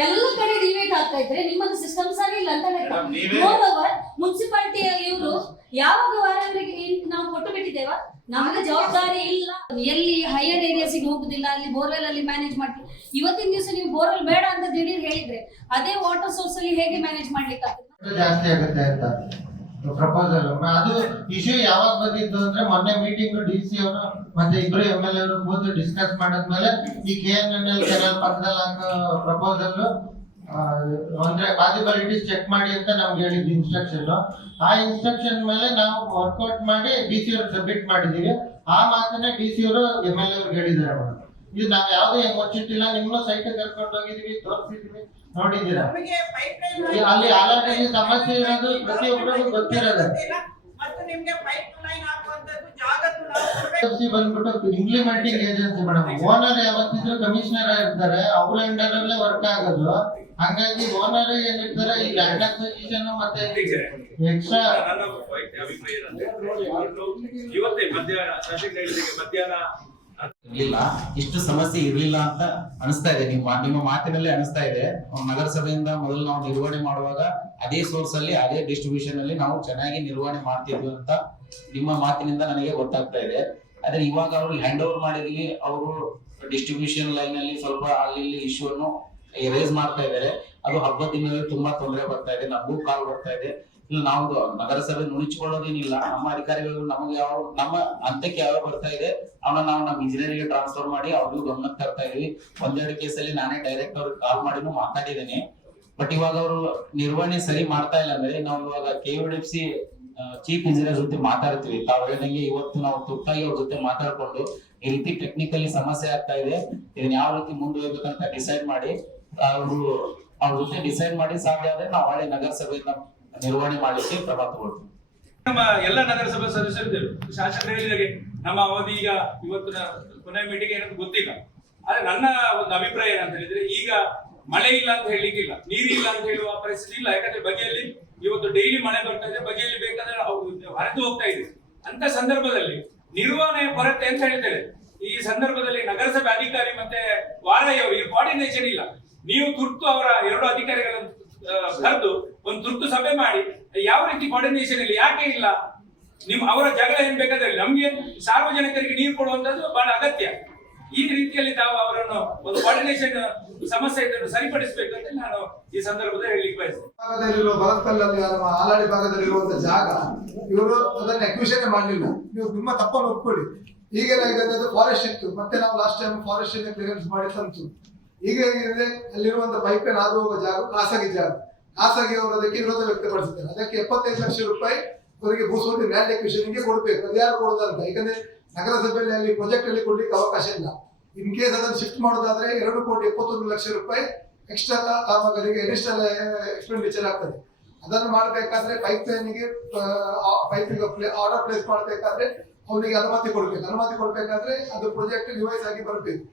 ಎಲ್ಲ ಕಡೆ ಡಿವೇಟ್ ಆಗ್ತಾ ಇದ್ರೆ ನಿಮ್ಮದು ಸಿಸ್ಟಮ್ಸ್ ಆಗಿಲ್ಲ ಅಂತ ಮೋರೋವರ್ ಮುನ್ಸಿಪಾಲಿಟಿಯ ಇವರು ಯಾವಾಗ ವಾರವರೆಗೆ ನಾವು ಕೊಟ್ಟು ಬಿಟ್ಟಿದ್ದೇವಾ? ನಮಗೆ ಜವಾಬ್ದಾರಿ ಇಲ್ಲ. ಎಲ್ಲಿ ಹೈಯರ್ ಏರಿಯಾಸಿಗೆ ಹೋಗುದಿಲ್ಲ, ಅಲ್ಲಿ ಬೋರ್ವೆಲ್ ಅಲ್ಲಿ ಮ್ಯಾನೇಜ್ ಮಾಡ್ತೀವಿ. ಇವತ್ತಿನ ದಿವಸ ನೀವು ಬೋರ್ವೆಲ್ ಬೇಡ ಅಂತ ದಿಢೀರ್ ಹೇಳಿದ್ರೆ ಅದೇ ವಾಟರ್ ಸೋರ್ಸ್ ಅಲ್ಲಿ ಹೇಗೆ ಮ್ಯಾನೇಜ್ ಮಾಡ್ಲಿಕ್ಕೆ ಆಗ್ತದೆ? ಜಾಸ್ತಿ ಆಗುತ್ತೆ ಅಂತ ಪ್ರಪೋಸಲ್. ಅದು ಇಶ್ಯೂ ಯಾವಾಗ ಬಂದಿದ್ದು ಅಂದ್ರೆ ಮೊನ್ನೆ ಮೀಟಿಂಗ್ DC ಅವರು ಮತ್ತೆ ಇಬ್ರು MLA ಅವರು ಕೂತು ಡಿಸ್ಕಸ್ ಮಾಡಿದ್ಮೇಲೆ ಈ KNNL ಕೆನಾಲ್ ಪಕ್ಕದಲ್ಲಿ ಹಾಕೋ ಪ್ರಪೋಸಲ್ ಅಂದ್ರೆ ಪಾಸಿಬಿಲಿಟೀಸ್ ಚೆಕ್ ಮಾಡಿ ಅಂತ ನಮ್ಗೆ ಹೇಳಿದ ಇನ್ಸ್ಟ್ರಕ್ಷನ್. ಆ ಇನ್ಸ್ಟ್ರಕ್ಷನ್ ಮೇಲೆ ನಾವು ವರ್ಕೌಟ್ ಮಾಡಿ DC ಅವ್ರಿಗೆ ಸಬ್ಮಿಟ್ ಮಾಡಿದೀವಿ. ಆ ಮಾತನ್ನ DC ಅವರು MLA ಅವ್ರಿಗೆ ಹೇಳಿದ್ದಾರೆ ಮೇಡಮ್. ಇದು ನಾವು ಯಾವುದೇ ಮುಚ್ಚಿಟ್ಟಿಲ್ಲ, ನಿಮ್ಮನ್ನು ಸೈಟ್ ಕರ್ಕೊಂಡು ಹೋಗಿದೀವಿ, ತೋರಿಸಿದೀವಿ, ನೋಡಿದ್ದೀರಾ. ಅಲ್ಲಿ ಆಲ್ರೆಡಿ ಸಮಸ್ಯೆ ಇರೋದು ಪ್ರತಿಯೊಬ್ಬರಿಗೂ ಗೊತ್ತಿರೋದು. ಬಂದ್ಬಿಟ್ಟು ಇಂಪ್ಲಿಮೆಂಟಿಂಗ್ ಏಜೆನ್ಸಿ ಮೇಡಮ್. ಓನರ್ ಯಾವತ್ತಿದ್ರು ಕಮಿಷನರ್ ಇರ್ತಾರೆ, ಅವ್ರ ಅಂಡರ್ ಅಲ್ಲೇ ವರ್ಕ್ ಆಗೋದು. ಹಾಗಾಗಿ ಓನರ್ ಏನಿರ್ತಾರೆ ಈ ಲ್ಯಾಂಡ್ ಅಕ್ವಿಸಿಷನ್ ಮತ್ತೆ ಎಕ್ಸ್ಟ್ರಾ ಇವತ್ತೇ ಮಧ್ಯಾಹ್ನ ಇರ್ಲಿಲ್ಲ, ಇಷ್ಟು ಸಮಸ್ಯೆ ಇರ್ಲಿಲ್ಲ ಅಂತ ಅನಿಸ್ತಾ ಇದೆ. ನಿಮ್ಮ ಮಾತಿನಲ್ಲಿ ಅನಿಸ್ತಾ ಇದೆ. ನಗರಸಭೆಯಿಂದ ಮೊದಲು ನಾವು ನಿರ್ವಹಣೆ ಮಾಡುವಾಗ ಅದೇ ಸೋರ್ಸ್ ಅಲ್ಲಿ ಅದೇ ಡಿಸ್ಟ್ರಿಬ್ಯೂಷನ್ ಅಲ್ಲಿ ನಾವು ಚೆನ್ನಾಗಿ ನಿರ್ವಹಣೆ ಮಾಡ್ತಿದ್ವಿ ಅಂತ ನಿಮ್ಮ ಮಾತಿನಿಂದ ನನಗೆ ಗೊತ್ತಾಗ್ತಾ ಇದೆ. ಆದ್ರೆ ಇವಾಗ ಅವ್ರಿಗೆ ಹ್ಯಾಂಡ್ ಓವರ್ ಮಾಡಿದ್ವಿ, ಅವರು ಡಿಸ್ಟ್ರಿಬ್ಯೂಷನ್ ಲೈನ್ ಅಲ್ಲಿ ಸ್ವಲ್ಪ ಅಲ್ಲಿ ಇಶ್ಯೂ ಅನ್ನು ರೇಸ್ ಮಾಡ್ತಾ ಇದ್ದಾರೆ. ಅದು ಹಬ್ಬದ ದಿನದಲ್ಲಿ ತುಂಬಾ ತೊಂದರೆ ಬರ್ತಾ ಇದೆ, ನಮಗೂ ಕಾಲ್ ಬರ್ತಾ ಇದೆ. ಇಲ್ಲ ನಾವು ನಗರಸಭೆ ನುಣಿಸಿಕೊಳ್ಳೋದೇನಿಲ್ಲ, ನಮ್ಮ ಅಧಿಕಾರಿಗಳು ನಮಗೆ ನಮ್ಮ ಹಂತಕ್ಕೆ ಯಾವ ಬರ್ತಾ ಇದೆ ಅವನ್ನ ನಾವು ನಮ್ಮ ಇಂಜಿನಿಯರಿಂಗ್ ಟ್ರಾನ್ಸ್ಫರ್ ಮಾಡಿ ಅವ್ರಿಗೂ ಗಮನಕ್ಕೆ ತರ್ತಾ ಇದೀವಿ. ಒಂದೆರಡು ಕೇಸಲ್ಲಿ ನಾನೇ ಡೈರೆಕ್ಟ್ ಅವ್ರಿಗೆ ಕಾಲ್ ಮಾಡಿನೂ ಮಾತಾಡಿದ್ದೇನೆ. ಬಟ್ ಇವಾಗ ಅವರು ನಿರ್ವಹಣೆ ಸರಿ ಮಾಡ್ತಾ ಇಲ್ಲ ಅಂದ್ರೆ ನಾವು ಇವಾಗ KODFC ಚೀಫ್ ಇಂಜಿನಿಯರ್ ಜೊತೆ ಮಾತಾಡ್ತೀವಿ. ತಾವು ಹೇಳಿದಂಗೆ ಇವತ್ತು ನಾವು ತುರ್ತಾಗಿ ಅವ್ರ ಜೊತೆ ಮಾತಾಡ್ಕೊಂಡು ಈ ರೀತಿ ಟೆಕ್ನಿಕಲಿ ಸಮಸ್ಯೆ ಆಗ್ತಾ ಇದೆ, ಇದನ್ನ ಯಾವ ರೀತಿ ಮುಂದುವರಿಬೇಕಂತ ಡಿಸೈಡ್ ಮಾಡಿ ಅವ್ರ ಜೊತೆ ಡಿಸೈಡ್ ಮಾಡಿ ಸಾಧ್ಯ ಆದ್ರೆ ನಾವು ಒಳ್ಳೆ ನಗರಸಭೆಯಿಂದ ನಿರ್ವಹಣೆ ಮಾಡಲಿಕ್ಕೆ ಕ್ರಮ ತಗೊಳ್ತೀವಿ. ನಮ್ಮ ಎಲ್ಲ ನಗರಸಭಾ ಸದಸ್ಯರಿದ್ದರು, ಶಾಸಕರು ಹೇಳಿದಾಗೆ ನಮ್ಮ ಅವಧಿ ಈಗ ಇವತ್ತಿನ ಕೊನೆಯ ಮೀಟಿಂಗ್ ಏನಂತ ಗೊತ್ತಿಲ್ಲ. ಆದ್ರೆ ನನ್ನ ಒಂದು ಅಭಿಪ್ರಾಯ ಏನಂತ ಹೇಳಿದ್ರೆ, ಈಗ ಮಳೆ ಇಲ್ಲ ಅಂತ ಹೇಳಲಿಕ್ಕಿಲ್ಲ, ನೀರಿಲ್ಲ ಅಂತ ಹೇಳುವ ಪರಿಸ್ಥಿತಿ ಇಲ್ಲ. ಯಾಕಂದ್ರೆ ಬಗೆಯಲ್ಲಿ ಇವತ್ತು ಡೈಲಿ ಮಳೆ ಬರ್ತಾ ಇದೆ, ಬಗೆಯಲ್ಲಿ ಬೇಕಾದ್ರೆ ಹರಿದು ಹೋಗ್ತಾ ಇದೆ. ಅಂತ ಸಂದರ್ಭದಲ್ಲಿ ನಿರ್ವಹಣೆಯ ಕೊರತೆ ಅಂತ ಹೇಳ್ತಾರೆ. ಈ ಸಂದರ್ಭದಲ್ಲಿ ನಗರಸಭೆ ಅಧಿಕಾರಿ ಮತ್ತೆ ವಾರಯ್ಯ ಅವರು ಈ ಕೋಆರ್ಡಿನೇಷನ್ ಇಲ್ಲ. ನೀವು ತುರ್ತು ಅವರ 2 ಅಧಿಕಾರಿಗಳನ್ನು ಕರೆದು ಒಂದು ತುರ್ತು ಸಭೆ ಮಾಡಿ ಯಾವ ರೀತಿ ಕೋಆರ್ಡಿನೇಷನ್ ಇಲ್ಲ, ಯಾಕೆ ಇಲ್ಲ? ಅವರ ಜಗಳ ಏನ್ ಬೇಕಾದ್ರೆ ನಮ್ಗೆ ಸಾರ್ವಜನಿಕರಿಗೆ ನೀರು ಕೊಡುವಂತದ್ದು ಬಹಳ ಅಗತ್ಯ. ಈ ರೀತಿಯಲ್ಲಿ ತಾವು ಅವರನ್ನು ಒಂದು ಕೋಆರ್ಡಿನೇಷನ್ ಸಮಸ್ಯೆ ಇದನ್ನು ಸರಿಪಡಿಸಬೇಕು ಅಂತ ನಾನು ಈ ಸಂದರ್ಭದಲ್ಲಿ ಹೇಳಲಿಕ್ಕೆ ಬಯಸ್ತೇನೆ. ಬಲಕ್ಕಲ್ಲಲ್ಲಿ ಆಲಾಡಿ ಭಾಗದಲ್ಲಿರುವಂತಹ ಜಾಗ ಇವರು ಅದನ್ನ ಅಕ್ವಿಷನ್ ಮಾಡಲಿಲ್ಲ. ನೀವು ನಿಮ್ಮ ತಪ್ಪನ್ನು ಒಪ್ಕೊಳ್ಳಿ. ಈಗೇನಾಗಿದೆ ಅಂದ್ರೆ ಫಾರೆಸ್ಟ್ ಇತ್ತು, ಮತ್ತೆ ನಾವು ಲಾಸ್ಟ್ ಟೈಮ್ ಫಾರೆಸ್ಟ್ ಕ್ಲಿಯರೆನ್ಸ್ ಮಾಡಿ ತಂತು. ಈಗ ಏನಿದೆ, ಅಲ್ಲಿರುವಂತಹ ಪೈಪ್ಲೈನ್ ಹಾದು ಹೋಗುವ ಜಾಗ ಖಾಸಗಿ ಜಾಗ. ಖಾಸಗಿ ಅವರು ಅದಕ್ಕೆ ವಿರೋಧ ವ್ಯಕ್ತಪಡಿಸಿದ್ದಾರೆ. ಅದಕ್ಕೆ 75 ಲಕ್ಷ ರೂಪಾಯಿ ಅವರಿಗೆ ಭೂಸ್ವಾಧೀನ ಲ್ಯಾಂಡ್ ಎಕ್ವಿಷನ್ಗೆ ಕೊಡಬೇಕು. ಅದು ಯಾರು ಕೊಡೋದಂತ, ಯಾಕಂದ್ರೆ ನಗರಸಭೆಯಲ್ಲಿ ಅಲ್ಲಿ ಪ್ರಾಜೆಕ್ಟ್ ಅಲ್ಲಿ ಕೊಡ್ಲಿಕ್ಕೆ ಅವಕಾಶ ಇಲ್ಲ. ಇನ್ ಕೇಸ್ ಅದನ್ನು ಶಿಫ್ಟ್ ಮಾಡೋದಾದ್ರೆ 2,71 ಲಕ್ಷ ರೂಪಾಯಿ ಎಕ್ಸ್ಟ್ರಾ ಕಾಮಗಾರಿಗೆ ಅಡಿಷನಲ್ ಎಕ್ಸ್ಪೆಂಡಿಚರ್ ಆಗ್ತದೆ. ಅದನ್ನು ಮಾಡಬೇಕಾದ್ರೆ ಪೈಪ್ಗೆ ಆರ್ಡರ್ ಪ್ಲೇಸ್ ಮಾಡಬೇಕಾದ್ರೆ ಅವನಿಗೆ ಅನುಮತಿ ಕೊಡ್ಬೇಕು. ಅನುಮತಿ ಕೊಡ್ಬೇಕಾದ್ರೆ ಅದು ಪ್ರಾಜೆಕ್ಟ್ ರಿವೈಸ್ ಆಗಿ ಬರಬೇಕು.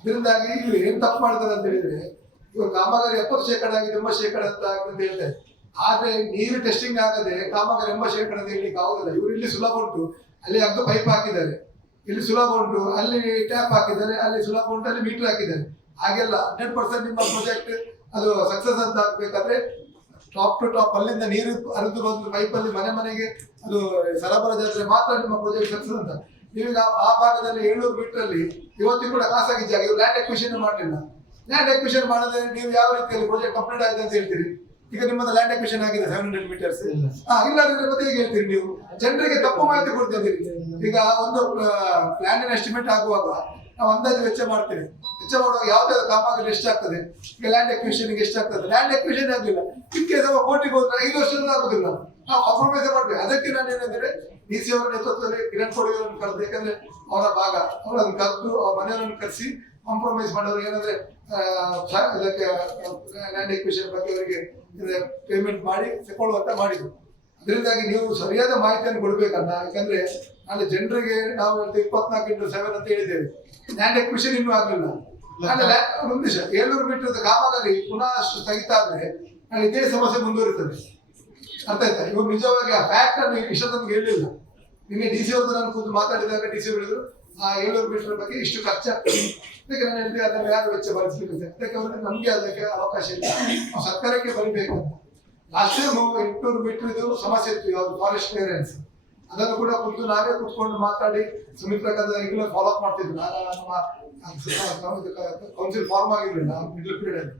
ಅದರಿಂದಾಗಿ ಇವ್ರು ಏನ್ ತಪ್ಪು ಮಾಡ್ತಾರೆ ಅಂತ ಹೇಳಿದ್ರೆ, ಇವಾಗ ಕಾಮಗಾರಿ 70% ಆಗಿದೆ, 80% ಅಂತ ಹೇಳ್ತಾರೆ. ಆದ್ರೆ ನೀರು ಟೆಸ್ಟಿಂಗ್ ಆಗದೆ ಕಾಮಗಾರಿ 80% ಅಂತ ಹೇಳಲಿಕ್ಕೆ ಆಗುದಿಲ್ಲ. ಇವರು ಇಲ್ಲಿ ಸುಲಭ ಉಂಟು, ಅಲ್ಲಿ ಅಗ್ಗ ಪೈಪ್ ಹಾಕಿದ್ದಾರೆ, ಇಲ್ಲಿ ಸುಲಭ ಉಂಟು, ಅಲ್ಲಿ ಟ್ಯಾಪ್ ಹಾಕಿದ್ದಾರೆ, ಅಲ್ಲಿ ಸುಲಭ ಉಂಟು, ಅಲ್ಲಿ ಮೀಟರ್ ಹಾಕಿದ್ದಾರೆ. ಹಾಗೆಲ್ಲ 100% ನಿಮ್ಮ ಪ್ರಾಜೆಕ್ಟ್ ಅದು ಸಕ್ಸಸ್ ಅಂತ ಆಗ್ಬೇಕಾದ್ರೆ ಟಾಪ್ ಟು ಟಾಪ್ ಅಲ್ಲಿಂದ ನೀರು ಹರಿದು ಬಂದು ಪೈಪಲ್ಲಿ ಮನೆ ಮನೆಗೆ ಅದು ಸರಬರಾಜಾದ್ರೆ ಮಾತ್ರ ನಿಮ್ಮ ಪ್ರಾಜೆಕ್ಟ್ ಸಕ್ಸಸ್ ಅಂತ. ನೀವೀಗ ಆ ಭಾಗದಲ್ಲಿ 700 ಮೀಟರ್ ಅಲ್ಲಿ ಇವತ್ತಿಗೂ ಕೂಡ ಖಾಸಗಿ ಜಾಗ, ಇವ್ರು ಲ್ಯಾಂಡ್ ಎಕ್ವಿಷನ್ ಮಾಡಲಿಲ್ಲ. ಲ್ಯಾಂಡ್ ಎಕ್ವಿಷನ್ ಮಾಡದೆ ನೀವು ಯಾವ ರೀತಿಯಲ್ಲಿ ಪ್ರಾಜೆಕ್ಟ್ ಕಂಪ್ಲೀಟ್ ಆಗಿದೆ ಅಂತ ಹೇಳ್ತೀರಿ? ಈಗ ನಿಮ್ಮದು ಲ್ಯಾಂಡ್ ಎಕ್ವಿಷನ್ ಆಗಿದೆ 700 ಮೀಟರ್ಸ್. ಇಲ್ಲಾಂದ್ರೆ ಮತ್ತೆ ಹೇಗೆ ಹೇಳ್ತೀರಿ? ನೀವು ಜನರಿಗೆ ತಪ್ಪು ಮಾಹಿತಿ ಕೊಡ್ತಿದ್ದೀರಿ. ಈಗ ಒಂದು ಲ್ಯಾಂಡ್ ಎಸ್ಟಿಮೇಟ್ ಆಗುವಾಗ ನಾವು ಅಂದಾಜು ವೆಚ್ಚ ಮಾಡ್ತೇವೆ. ವೆಚ್ಚ ಮಾಡುವಾಗ ಯಾವ್ದಾದ್ರು ಕಾಮಗಾರಿ ಎಷ್ಟಾಗ್ತದೆ, ಈಗ ಲ್ಯಾಂಡ್ ಎಕ್ವಿಷನ್ಗೆ ಎಷ್ಟಾಗ್ತದೆ, ಲ್ಯಾಂಡ್ ಎಕ್ವಿಷನ್ ಆಗಲಿಲ್ಲ, ಇನ್ ಕೇಸ್ ಅವ ಕೋರ್ಟಿಗೆ ಹೋದ್ರೆ 5 ವರ್ಷದ ಆಗುದಿಲ್ಲ. ನಾವು ಕಾಂಪ್ರಮೈಸ್ ಮಾಡ್ಬೇಕು. ಅದಕ್ಕೆ ನಾನು ಏನಂದ್ರೆ DC ಅವರ ನೇತೃತ್ವದಲ್ಲಿ ಕಿರಣ್ ಕೊಡುಗೆಯನ್ನು ಕರೆದು, ಯಾಕಂದ್ರೆ ಅವರ ಭಾಗ ಅವರನ್ನು ಕರೆದು ಆ ಮನೆಯನ್ನು ಕರೆಸಿ ಕಾಂಪ್ರಮೈಸ್ ಮಾಡೋರು ಏನಂದ್ರೆ ಇದಕ್ಕೆ ಲ್ಯಾಂಡ್ ಎಕ್ವಿಷನ್ ಬಗ್ಗೆ ಅವರಿಗೆ ಪೇಮೆಂಟ್ ಮಾಡಿ ತಗೊಳ್ಳುವಂತ ಮಾಡಿದ್ರು. ಅದರಿಂದಾಗಿ ನೀವು ಸರಿಯಾದ ಮಾಹಿತಿಯನ್ನು ಕೊಡ್ಬೇಕಲ್ಲ. ಯಾಕಂದ್ರೆ ಅಲ್ಲಿ ಜನರಿಗೆ ನಾವು 24x7 ಅಂತ ಹೇಳಿದ್ದೇವೆ. ಲ್ಯಾಂಡ್ ಎಕ್ವಿಷನ್ ಇನ್ನೂ ಆಗ್ಲಿಲ್ಲ. ಒಂದು ನಿಮಿಷ, 700 ಮೀಟರ್ ಕಾಮಗಾರಿ ಪುನಃ ಸ್ಥಗಿತ ಆದ್ರೆ ಇದೇ ಸಮಸ್ಯೆ ಮುಂದುವರಿತದೆ. ಅರ್ಥ ಆಯ್ತಾ? ಇವಾಗ ನಿಜವಾಗಿ ಆ ಫ್ಯಾಕ್ಟ್ ಅನ್ನು ಇಷ್ಟ ನಮ್ಗೆ ಹೇಳಿಲ್ಲ. ನಿನ್ನೆ DC ಅವ್ರದ್ದು ನಾನು ಕೂತು ಮಾತಾಡಿದಾಗ DC ಹೇಳಿದ್ರು ಆ 700 ಮೀಟರ್ ಬಗ್ಗೆ ಇಷ್ಟು ಖರ್ಚಾಗ್ತದೆ. ಅದಕ್ಕೆ ನಾನು ಹೇಳಿದೆ ಅದನ್ನು ಯಾರು ವೆಚ್ಚ ಭರಿಸಲಿಕ್ಕೆ ಅದಕ್ಕೆ ಅವರಿಗೆ ನಮ್ಗೆ ಅದಕ್ಕೆ ಅವಕಾಶ ಇಲ್ಲ, ನಾವು ಸರ್ಕಾರಕ್ಕೆ ಬರೀಬೇಕಂತ. ಲಾಸ್ಟ್ ಟೈಮ್ 800 ಮೀಟರ್ ಇದು ಸಮಸ್ಯೆ ಇತ್ತು, ಯಾವ್ದು ಫಾರೆಸ್ಟ್ ಕ್ಲಿಯರೆನ್ಸ್. ಅದನ್ನು ಕೂಡ ಖುದ್ದು ನಾವೇ ಕೂತ್ಕೊಂಡು ಮಾತಾಡಿ ಸುಮಿತ್ರಾ ರೆಗ್ಯುಲರ್ ಫಾಲೋ ಅಪ್ ಮಾಡ್ತಿದ್ರು. ನಮ್ಮ ಕೌನ್ಸಿಲ್ ಫಾರ್ಮ್ ಆಗಿರ್ಲಿಲ್ಲ ಮಿಡ್ಲ್ ಪೀರಿಯಡ್ ಅಲ್ಲಿ.